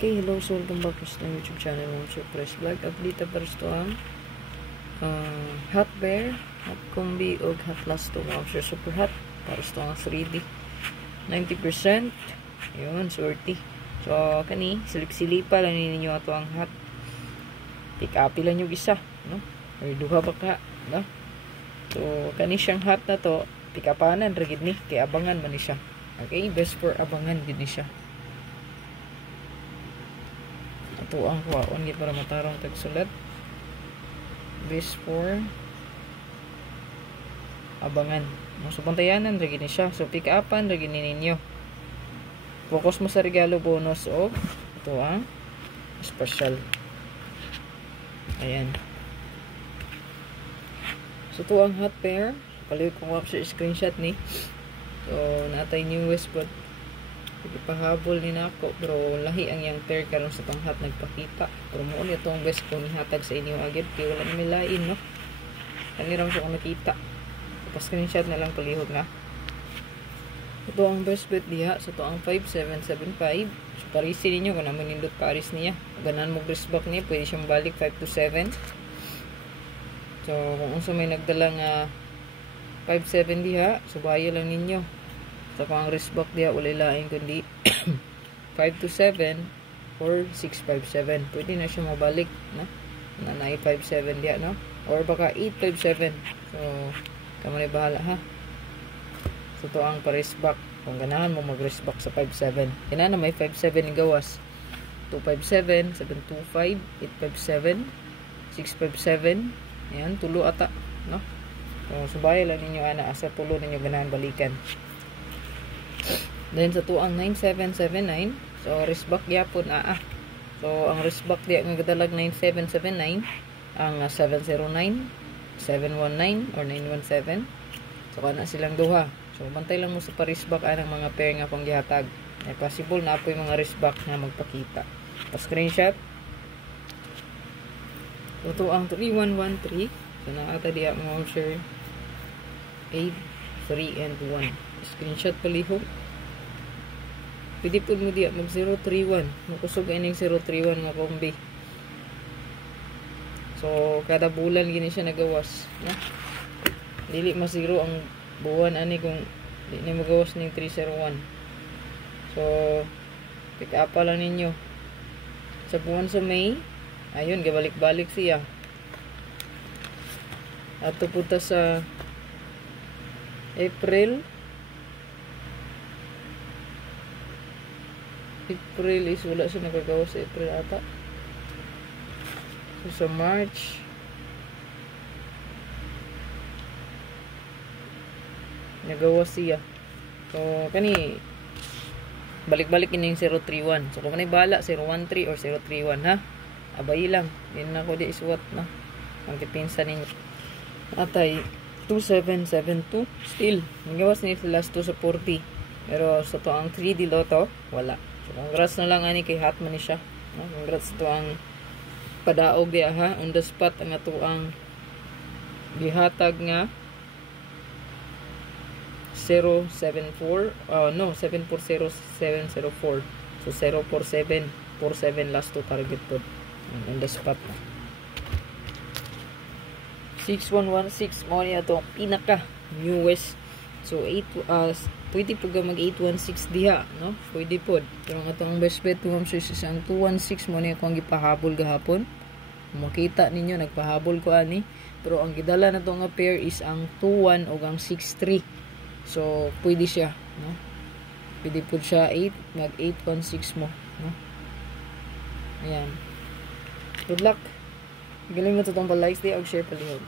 Okay, hello, so welcome back to my YouTube channel, Monster Press Vlog. Update pa rin ito ang hot bear, hot combi, o hot last to Monster Super Hot. Para ito ang 3D 90%. Yun, sorty. So, kani, silip-silipa lang ninyo ito ang hot. Pick up lang yung isa, no? Or duha ba ka, no? So, kani siyang hot na to, pick upanan, ragid ni, kaya abangan man ni siya. Okay, best for abangan din ni siya. Ito ang kuwaon gid para matarong tagsulat. Base for abangan. So pantayanan ra gid ni siya. So pick upan ra gid ninyo. Focus mo sa regalo bonus o ito ang special. Ayan. So ito ang hot pair. Paliw ko nga sa screenshot ni. So natay newest but pahabol ni nako, pero lahi ang yang pair karon sa panghat nagpakita. Pero mo ni itong best kong ihatag sa inyo agad kay wala na lain, no? Kanirang siya kung nakita. Pa-screenshot na lang palihog nga. Ito ang best bet diha. So ito ang 5775. So parisin ninyo kung naman nindot paris niya. Ganan mo wristback niya, pwede siyang balik 527. So kung unsa may nagdala nga 57 diha, so bayo lang ninyo. So, kung ang wristback diya, wala laing kundi 527 or 657. Pwede na siya mabalik, no? Na 957 diya, no? Or baka 857. So, kamay bahala, ha? So, ito ang pa-wristback. Kung ganahan mo mag-wristback sa 57. Kina na may 57 yung gawas. 257, 725, 857, 657. Ayan, tulo ata, no? So, subaya lang ninyo, ana, asa tulo ninyo ganahan balikan. Then sa tuang 9779, so wristback gyapon So ang wristback diya nga gadalag 9779, ang 709, 719 or 917. So kana silang duha. So bantay lang mo sa pa-wristback anang mga pair nga kung gihatag. Ay possible na apoy mga wristback nga magpakita. Pa-screenshot. So tuang 3113, so naata diya mo share 8, 3 and 1. Screenshot palihog. Pwede po mo diya mag 031. Makusog ay ng 031 nga kombi. So, kada bulan gini siya nagawas. No? Dili ma-0 ang buwan ani kung di na magawas ng 301. So, pick up pa lang ninyo. Sa buwan sa May, ayun, gabalik-balik siya. At pupunta sa April is wala siya nagagawa sa April ata. So sa March nagawa siya. So kani balik-balik ini yung 031. So kung manay bala 013 or 031, ha, abay lang din na ko di isuwat na ang dipinsa ninyo. Atay 2772 still nagawas ni last 2 sa 40, pero sa to ang 3D Lotto wala. So congrats na lang ani kay Hatman ni siya, no? Congrats to ang padaog diya, ha, on the spot ang ato ang gihatag nga 074 no 740704. So 047 47 last to target po on the spot. 6116 mo niya itong pinaka newest. So 8 pwede po mag 816 diha, no? Pwede po. Pero nga itong best bet to so isang 216 mo niya kung gipahabol gahapon. Makita ninyo nagpahabol ko ani, pero ang gidala na itong pair is ang 21 o ang 63. So pwede siya, no? Pwede po siya 8 mag 816 mo, no? Ayan, good luck. Galing mo itong pa-likes di o share palihog.